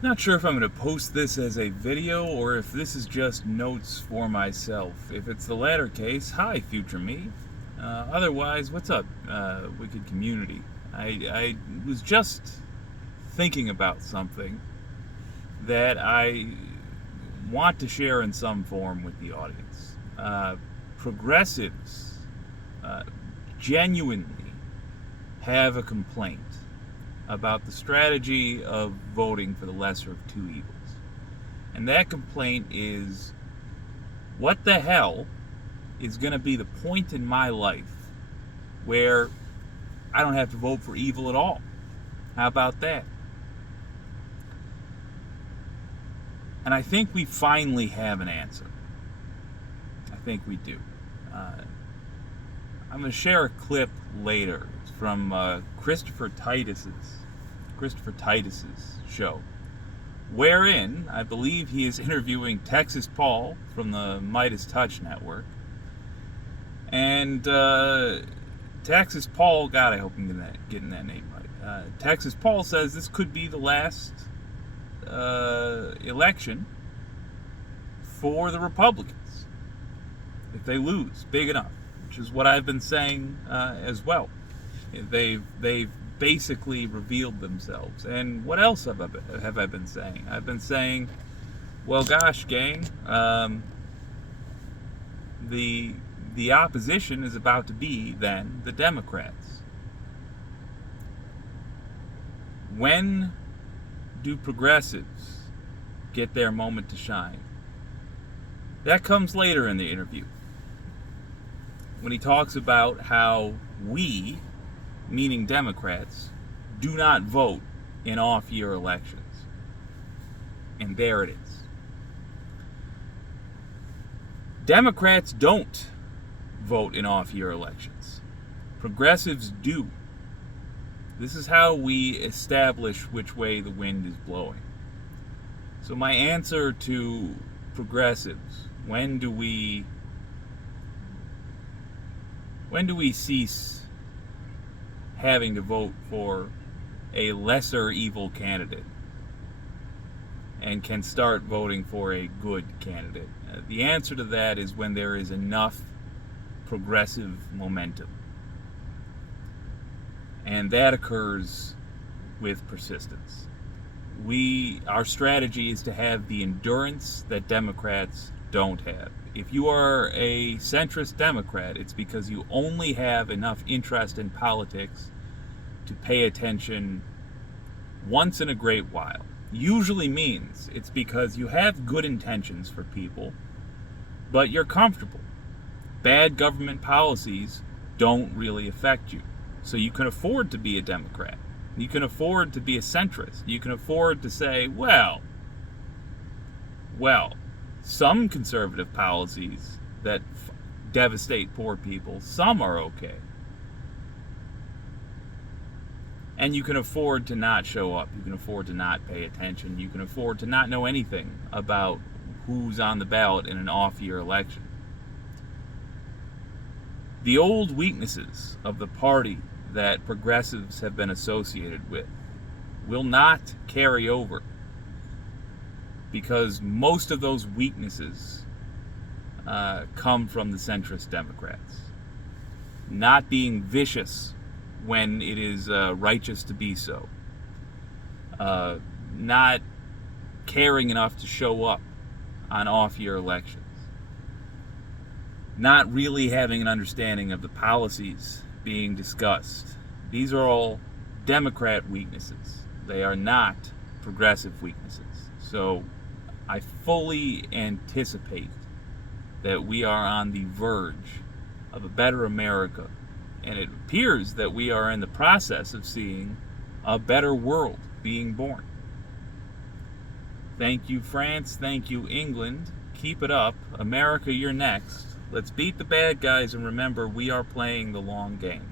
Not sure if I'm going to post this as a video or if this is just notes for myself. If it's the latter case, hi, future me. Otherwise, what's up, wicked community? I was just thinking about something that I want to share in some form with the audience. Progressives uh, genuinely have a complaint about the strategy of voting for the lesser of two evils. And that complaint is, what the hell is going to be the point in my life where I don't have to vote for evil at all? How about that? And I think we finally have an answer. I think we do. Uh, I'm going to share a clip later. It's from Christopher Titus's show, wherein I believe he is interviewing Texas Paul from the Midas Touch Network. And Texas Paul, God, I hope I'm getting that name right. Texas Paul says this could be the last election for the Republicans if they lose big enough, which is what I've been saying as well. They've basically revealed themselves. And what else have I been saying? I've been saying, well, gosh, gang, the opposition is about to be then the Democrats. When do progressives get their moment to shine? That comes later in the interview, when he talks about how we, meaning Democrats, do not vote in off-year elections. And there it is. Democrats don't vote in off-year elections. Progressives do. This is how we establish which way the wind is blowing. So my answer to progressives, when do we cease having to vote for a lesser evil candidate and can start voting for a good candidate? The answer to that is when there is enough progressive momentum. And that occurs with persistence. Our strategy is to have the endurance that Democrats don't have. If you are a centrist Democrat, it's because you only have enough interest in politics to pay attention once in a great while. Usually means it's because you have good intentions for people, but you're comfortable. Bad government policies don't really affect you. So you can afford to be a Democrat. You can afford to be a centrist. You can afford to say, well, some conservative policies that devastate poor people, some are okay. And you can afford to not show up. You can afford to not pay attention. You can afford to not know anything about who's on the ballot in an off-year election. The old weaknesses of the party that progressives have been associated with will not carry over, because most of those weaknesses come from the centrist Democrats. Not being vicious when it is righteous to be so. Not caring enough to show up on off-year elections. Not really having an understanding of the policies being discussed. These are all Democrat weaknesses. They are not progressive weaknesses. So I fully anticipate that we are on the verge of a better America, and it appears that we are in the process of seeing a better world being born. Thank you, France. Thank you, England. Keep it up. America, you're next. Let's beat the bad guys, and remember, we are playing the long game.